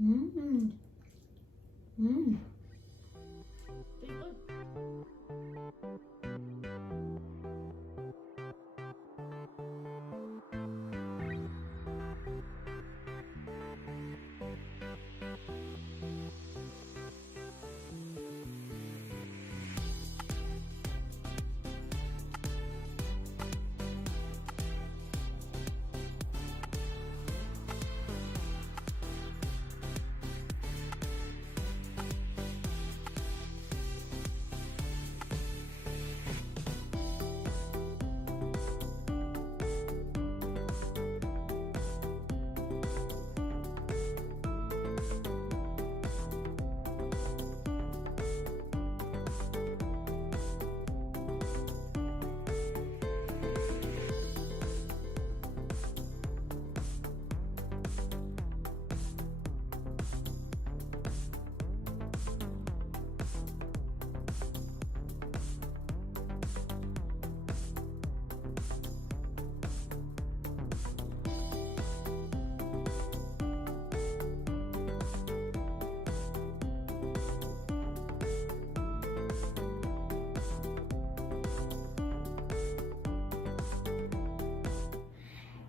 Mmm. Mmm.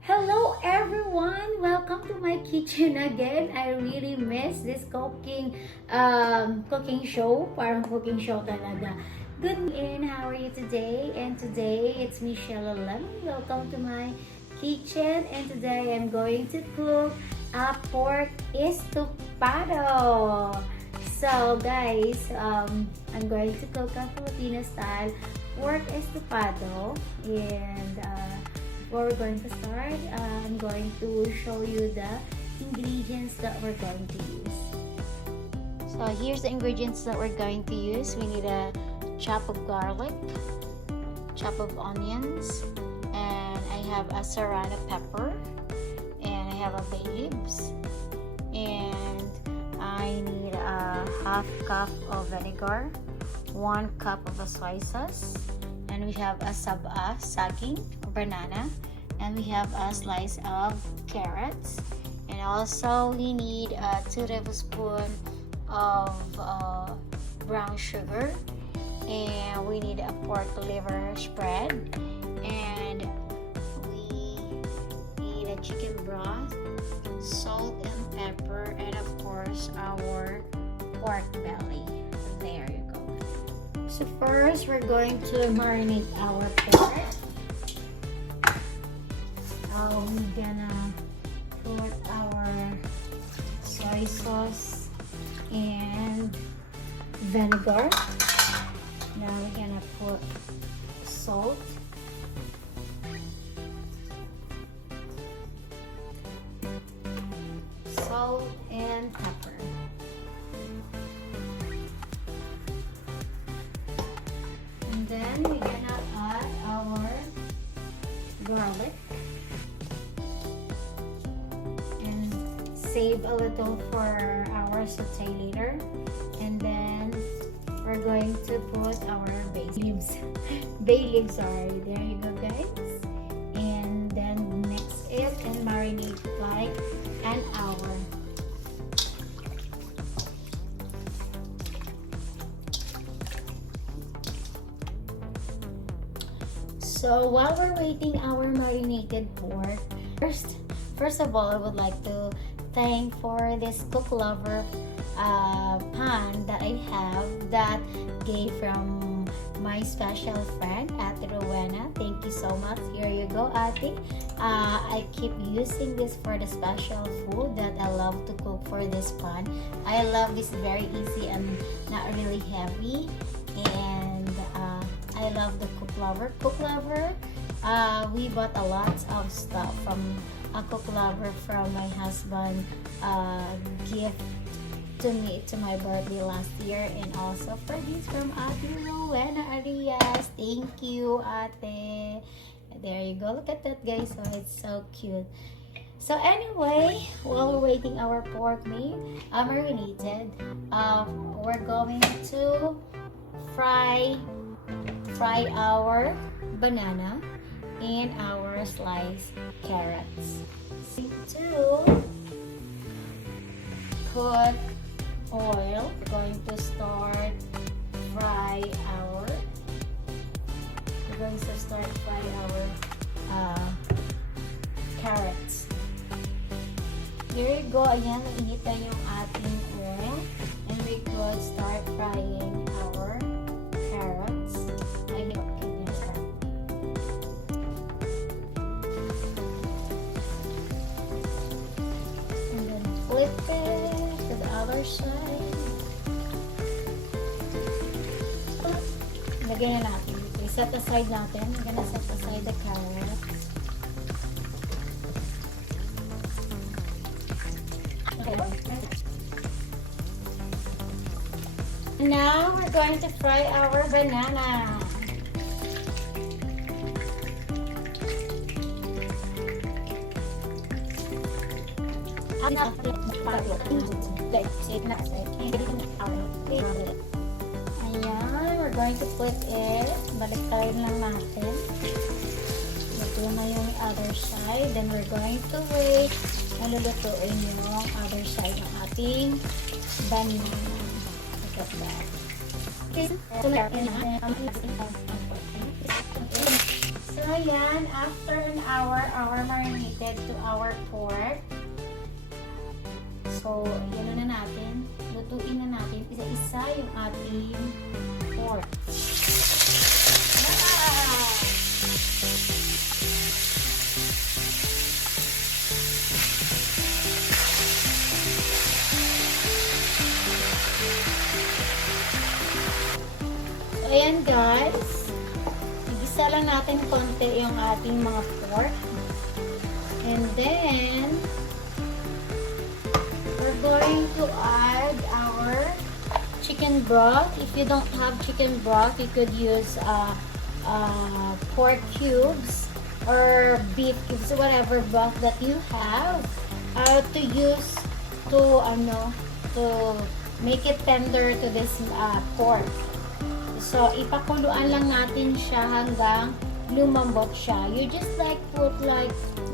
Hello everyone! Welcome to my kitchen again. I really miss this cooking show. Parang cooking show talaga. Good evening, how are you today? And today it's me, Sheila Lemon. Welcome to my kitchen, and today I'm going to cook a pork estofado. So guys, I'm going to cook a Filipino style pork estofado, and before we're going to start, I'm going to show you the ingredients that we're going to use. So here's the ingredients that we're going to use. We need a chop of garlic, chop of onions, and I have a serrano pepper, and I have a bay leaves, and I need a half cup of vinegar, 1 cup of soy sauce, and we have a Sab-a saging banana, and we have a slice of carrots, and also we need 2 tablespoons of brown sugar, and we need a pork liver spread, and we need a chicken broth, salt and pepper, and of course our pork belly. There you go. So first we're going to marinate our pork. We're gonna put our soy sauce and vinegar. Now we're gonna put salt, and pepper. And then we're gonna add our garlic. Save a little for our saute later, and then we're going to put our bay leaves. Sorry. There you go, guys. And then mix it and marinate like an hour. So while we're waiting our marinated pork, first of all, I would like to thank for this cook lover pan that I have that gave from my special friend Ate Rowena. Thank you so much. Here you go, Ate. I keep using this for the special food that I love to cook for this pan. I love this, very easy and not really heavy, and I love the cook lover. We bought a lot of stuff from a cook lover from my husband gift to me to my birthday last year, and also for this from Ate Rowena Arias. Thank you, Ate. There you go. Look at that, guys. So it's so cute. So anyway, while we're waiting our pork marinated, we're going to fry our banana and our sliced carrots. To put oil. We're going to start fry our carrots. Here you go. Ayan, init na yung ating oil. And we could start frying our carrots. And then flip it to the other side. Lagyan na natin. Set aside natin. We're gonna set aside the carrots. Now we're going to fry our banana. Ayan, we're going to put it. Baliktarin lang natin. Ito na yung other side. Then we're going to wait. Malulutuin yung other side ng ating banana. Look at that. So yan, after an hour, our marinated to our pork. So, yan na natin. Lutuin na natin isa-isa yung ating pork. So, ayan guys. Igisa lang natin konti yung ating mga pork. And then, we're going to add our chicken broth. If you don't have chicken broth, you could use pork cubes or beef cubes, whatever broth that you have to use to make it tender to this pork. So, ipakuluan lang natin siya hanggang lumambot siya. You just put 1.5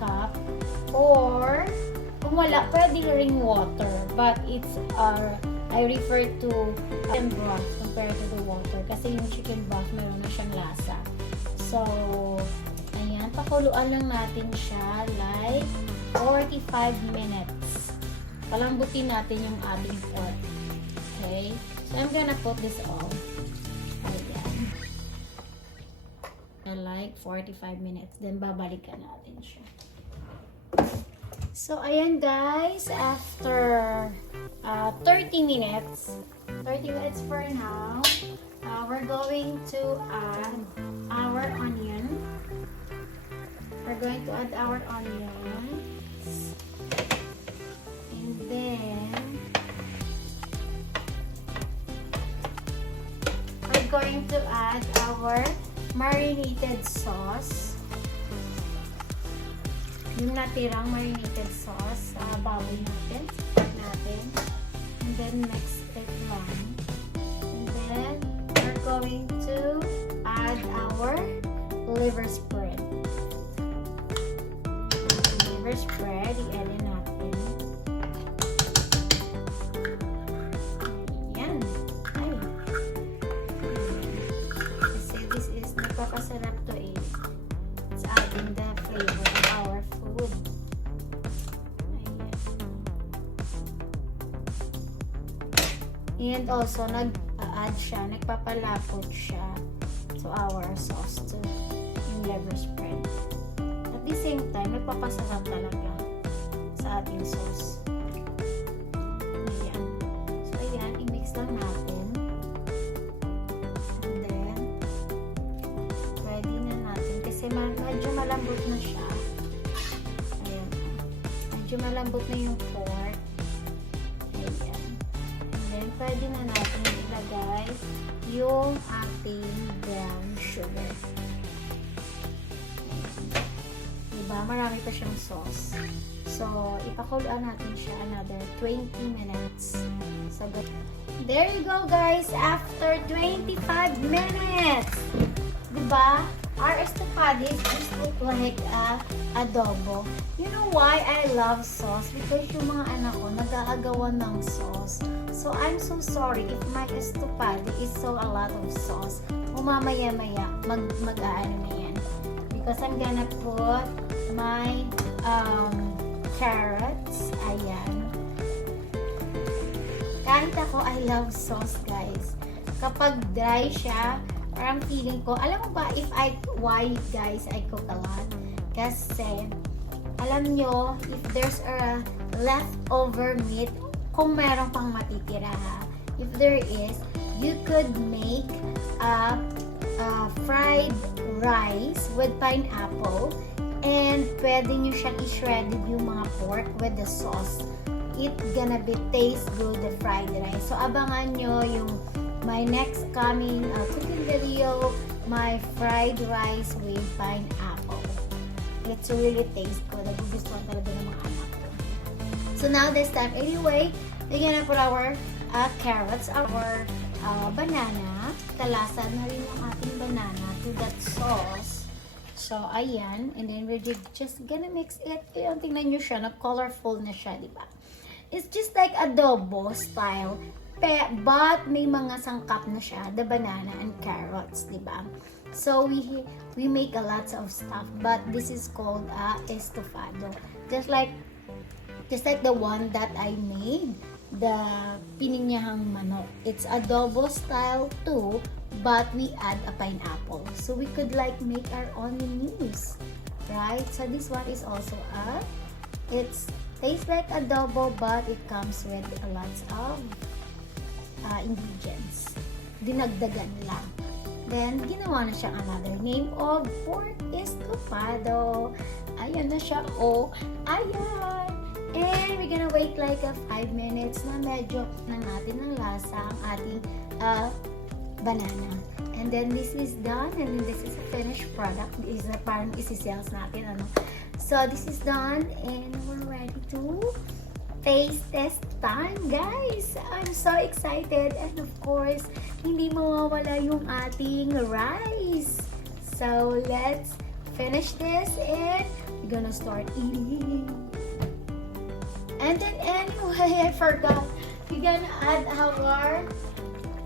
cup or kung wala, pwede ring water. But it's I refer to chicken broth compared to the water. Kasi yung chicken broth, meron na siyang lasa. So, ayan. Pakuluan lang natin siya 45 minutes. Palambutin natin yung ating pork. Okay? So, I'm gonna put this on. Ayan. 45 minutes. Then, babalikan natin siya. So, ayan guys, after 30 minutes for now, we're going to add our onion. We're going to add our onions. And then, we're going to add our marinated sauce. Yung natirang marinated sauce sa baboy natin. And then mix it lang. And then we're going to add our liver spread. Liver spread, i-add natin. Ayan. Ay. Kasi this is napakasarap to eh. It's adding the flavor of our food. And also, nag-add siya, nagpapalapot siya to our sauce to yung liver spread. At the same time, nagpapasarap talaga sa ating sauce. Ayan. So, ayan, i-mix lang natin. And then, ready na natin. Kasi medyo malambot na siya. Ayan. Medyo malambot na yung pork. Ayan. And then, pwede na natin ilagay yung ating brown sugar. Diba? Marami pa siyang sauce. So, ipakuluan natin siya another 20 minutes. So, there you go guys! After 25 minutes! Diba? Our estofado just look like adobo. You know why I love sauce? Because yung mga anak ko nag-aagawan ng sauce. So, I'm so sorry if my estofado is so a lot of sauce. Mamaya-maya, mag-aano na yan. Because I'm gonna put my carrots. Ayan. Kahit ako, I love sauce, guys. Kapag dry siya, parang feeling ko, alam mo ba, why guys, I cook a lot? Kasi, alam nyo, if there's a leftover meat, kung meron pang matitira, if there is, you could make a fried rice with pineapple, and pwede nyo siyang i-shredded yung mga pork with the sauce. It gonna be taste good, the fried rice. So, abangan nyo yung my next coming cooking video, my fried rice with pineapple. It's really taste good. Nagugustuhan talaga ng mga anak ko. So now this time, anyway, we're gonna put our carrots, our banana. Talasan na rin yung ating banana to that sauce. So, ayan. And then we're just gonna mix it. Ayan, tingnan nyo siya. Nag-colorful na siya, di ba? It's just like adobo style. But may mga sangkap na siya, the banana and carrots, di ba? So we make a lots of stuff, but this is called estofado. Just like the one that I made, the pininyahang manok. It's adobo style too, but we add a pineapple. So we could like make our own menus, right? So this one is also it's tastes like adobo, but it comes with lots of ingredients. Dinagdagan lang. Then, ginawa na siya another name of Pork Estofado. Ayan na siya. Oh, ayan. And we're gonna wait like 5 minutes na medyo na natin ng lasa ang ating banana. And then, this is done. And then, this is a finished product. This is parang isi-sales natin. Ano? So, this is done. And we're ready to taste test time, guys. I'm so excited, and of course, hindi mawawala yung ating rice. So let's finish this and we're gonna start eating. And then anyway, I forgot, we're gonna add our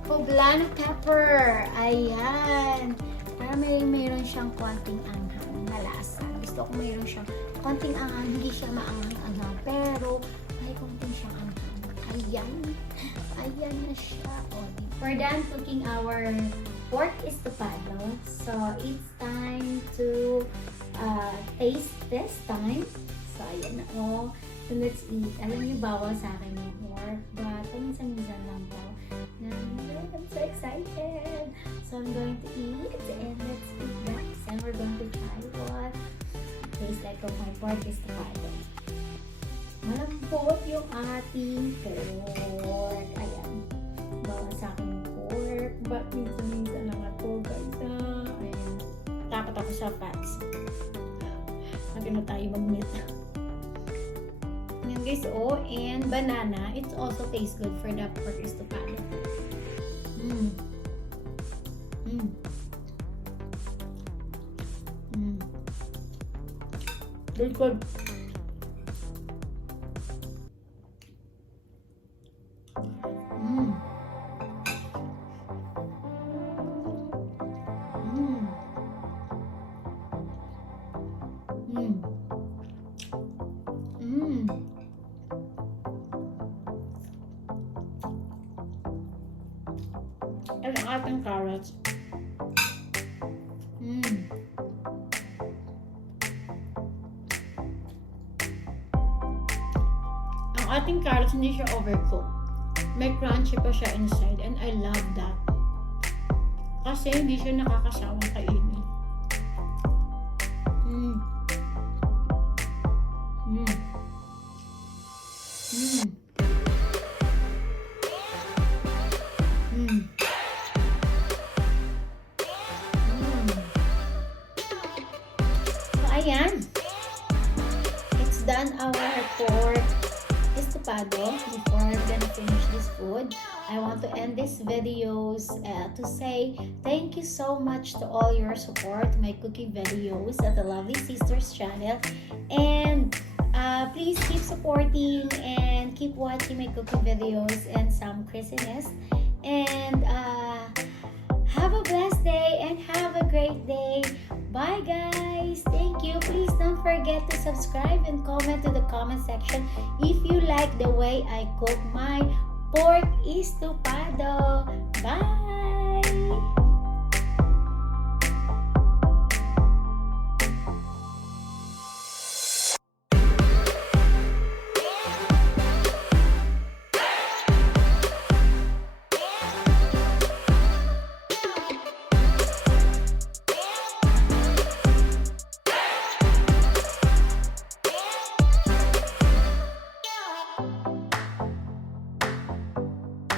poblano pepper. Ayan. Para mayroon siyang konting anghang na lasa. Gusto ko mayroon siyang konting anghang, hindi siya maanghang-anghang, pero konting siyang anghang. Ayan. Ayan na siya. We're done cooking our pork estofado. So, it's time to taste this time. So, ayan na. So, let's eat. Alam niyo, bawal sa akin yung pork. But, minsan-minsan lang po. I'm so excited. So, I'm going to eat. And let's eat next. And we're going to try what tastes like of my pork estofado. Malambot yung ating pork. Ayan. Bawal sa akin yung pork. But minsan-minsan lang ako, guys. Ayan. Takot ako sa fats. Lagi na tayo mag-meat. Ayan, guys. Oh, and banana. It also tastes good for the pork estofado. Very good. And ang ating carrots. Ang ating carrots hindi siya overcooked. May crunchy pa siya inside, and I love that. Kasi hindi siya nakakasawang kainin. So, ayan. It's done our pork estofado. Before I'm gonna finish this food, I want to end this videos to say thank you so much to all your support to my cooking videos at the Lovely Sisters channel, and please keep supporting and keep watching my cooking videos and some craziness, and have a blessed day and have a great day. Bye guys. Thank you. Please don't forget to subscribe and comment to the comment section if you like the way I cook my pork estofado. Bye.